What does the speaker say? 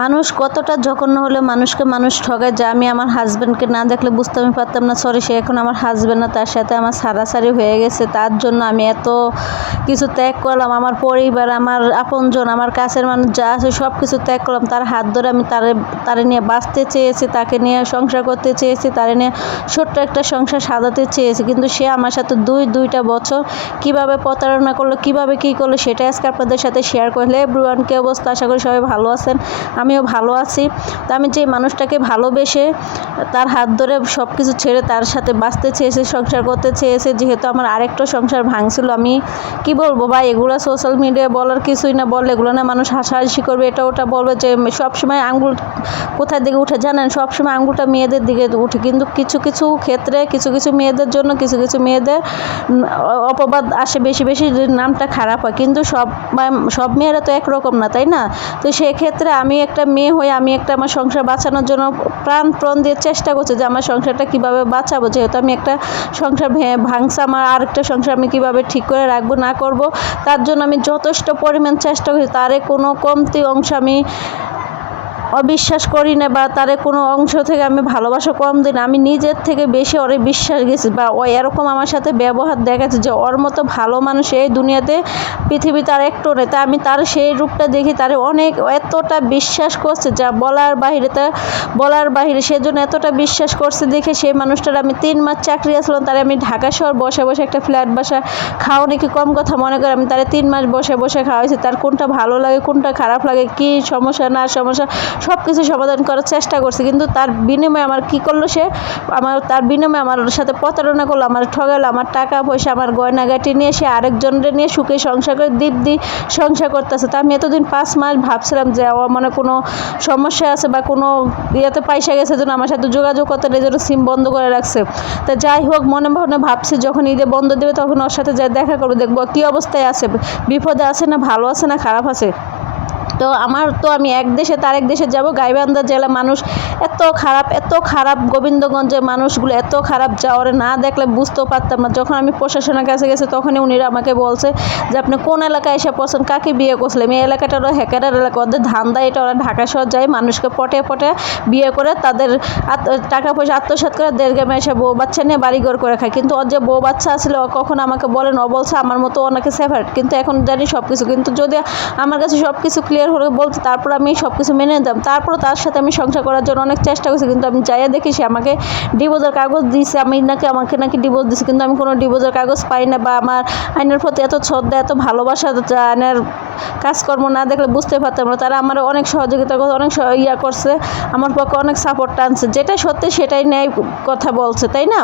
মানুষ কতটা জঘন্য হলে মানুষকে মানুষ ঠকায়, যা আমি আমার হাজব্যান্ডকে না দেখলে বুঝতে আমি পারতাম না। সরি, সে এখন আমার হাজব্যান্ড না, তার সাথে আমার সারাসারি হয়ে গেছে। তার জন্য আমি এত কিছু ত্যাগ করলাম, আমার পরিবার, আমার আপনজন, আমার কাছের মানুষ যা আছে সব কিছু ত্যাগ করলাম। তার হাত ধরে আমি তারে নিয়ে বাঁচতে চেয়েছি, তাকে নিয়ে সংসার করতে চেয়েছি, তারে নিয়ে ছোট্ট একটা সংসার সাজাতে চেয়েছি। কিন্তু সে আমার সাথে দুইটা বছর কীভাবে প্রতারণা করলো, কীভাবে কী করলো, সেটা আজকে আপনাদের সাথে শেয়ার করলে। এভরিওয়ান, কি অবস্থা? আশা করি সবাই ভালো আছেন, আমিও ভালো আছি। তো আমি যে মানুষটাকে ভালোবেসে তার হাত ধরে সব কিছু ছেড়ে তার সাথে বাঁচতে চেয়েছে, সংসার করতে চেয়েছে, যেহেতু আমার আরেকটা সংসার ভাঙছিল, আমি কি বলবো ভাই, এগুলো সোশ্যাল মিডিয়ায় বলার কিছুই না। বললে এগুলো না মানুষ হাসাহাসি করবে, এটা ওটা বলবে, যে সবসময় আঙ্গুল কোথার দিকে উঠে জানেন, সবসময় আঙ্গুলটা মেয়েদের দিকে উঠে। কিন্তু কিছু কিছু ক্ষেত্রে কিছু কিছু মেয়েদের জন্য কিছু কিছু মেয়েদের অপবাদ আসে বেশি বেশি, নামটা খারাপ হয়। কিন্তু সব মেয়েরা তো একরকম না, তাই না? তো সেক্ষেত্রে আমি একটা মেয়ে হয়ে আমি একটা আমার সংসার বাঁচানোর জন্য প্রাণ দিয়ে চেষ্টা করছি যে আমার সংসারটা কীভাবে বাঁচাবো। যেহেতু আমি একটা সংসার ভাঙছে, আমার আরেকটা সংসার আমি কীভাবে ঠিক করে রাখবো না করব, তার জন্য আমি যথেষ্ট পরিমাণ চেষ্টা করি। তারে কোনো কমতি অংশ আমি অবিশ্বাস করি না, বা তার কোনো অংশ থেকে আমি ভালোবাসা কম দিই না। আমি নিজের থেকে বেশি ওরে বিশ্বাস গেছি, বা ও এরকম আমার সাথে ব্যবহার দেখাচ্ছে যে ওর মতো ভালো মানুষ এই দুনিয়াতে পৃথিবীতে আর একটু নেই। তাই আমি তার সেই রূপটা দেখি, তারে এতটা বিশ্বাস করছে যা বলার বাহিরে। সেজন্য এতটা বিশ্বাস করছে দেখে সেই মানুষটার আমি 3 মাস চাকরি আসলাম, তারে আমি ঢাকা শহর বসে বসে একটা ফ্ল্যাট বাসা খাওয়া নাকি কম কথা মনে করে, আমি তারে 3 মাস বসে বসে খাওয়াইছি। তার কোনটা ভালো লাগে, কোনটা খারাপ লাগে, কি সমস্যা না সমস্যা সব কিছু সমাধান করার চেষ্টা করছি। কিন্তু তার বিনিময়ে আমার কী করলো, তার বিনিময়ে আমার সাথে প্রতারণা করলো, আমার ঠগালো, আমার টাকা পয়সা, আমার গয়নাগাটি নিয়ে সে আরেকজনের নিয়ে সুখে সংসার করে দিব্যি সংসার করতেছে। তো আমি এতদিন 5 মাস ভাবছিলাম যে ও মানে কোনো সমস্যা আছে বা কোনো ইয়েতে পয়সা গেছে জন্য আমার সাথে যোগাযোগ করতে এই জন্য সিম বন্ধ করে রাখছে। তা যাই হোক, মনে মনে ভাবছি যখন ঈদে বন্ধ দেবে তখন ওর সাথে যাই দেখা করবো, দেখবো কী অবস্থায় আছে, বিপদে আছে না ভালো আছে না খারাপ আছে। তো আমি এক দেশে তার এক দেশে যাব। গাইবান্ধা জেলা মানুষ এত খারাপ, গোবিন্দগঞ্জের মানুষগুলো এত খারাপ, যা ওরা না দেখলে বুঝতেও পারতাম না। যখন আমি প্রশাসনের কাছে গেছি তখনই উনিরা আমাকে বলছে যে আপনি কোন এলাকায় এসে পছন্দ, কাকে বিয়ে করছিলেন। এই এলাকাটা ওরা হ্যাকারের এলাকা, ওদের ধান্দা এটা। ওরা ঢাকা শহর যায়, মানুষকে পটে বিয়ে করে তাদের টাকা পয়সা আত্মসাৎ করে দেড়গ্রামে এসে বউ বাচ্চা নিয়ে বাড়িঘর করে খায়। কিন্তু ওর যে বউ বাচ্চা আসলে ও কখন আমাকে বলেন, ও বলছে আমার মতো ওনাকে সেপারেট। কিন্তু এখন জানি সব কিছু, কিন্তু যদি আমার কাছে সব কিছু ক্লিয়ার হলে বলতে, তারপর আমি সব কিছু মেনে নিতাম। তারপর তার সাথে আমি সংসার করার জন্য অনেক চেষ্টা করছি, কিন্তু আমি যাইয়া দেখি সে আমাকে ডিভোর্সের কাগজ দিয়েছে, আমাকে নাকি ডিভোর্স দিয়েছে, কিন্তু আমি কোনো ডিভোর্সের কাগজ পাই না। বা আমার আইনের প্রতি এত শ্রদ্ধা, এত ভালোবাসা, আইনের কাজকর্ম না দেখলে বুঝতে পারতাম না। তারা আমার অনেক সহযোগিতা করছে, অনেক করছে, আমার পক্ষে অনেক সাপোর্ট টানছে, যেটা সত্যি সেটাই ন্যায় কথা বলছে, তাই না?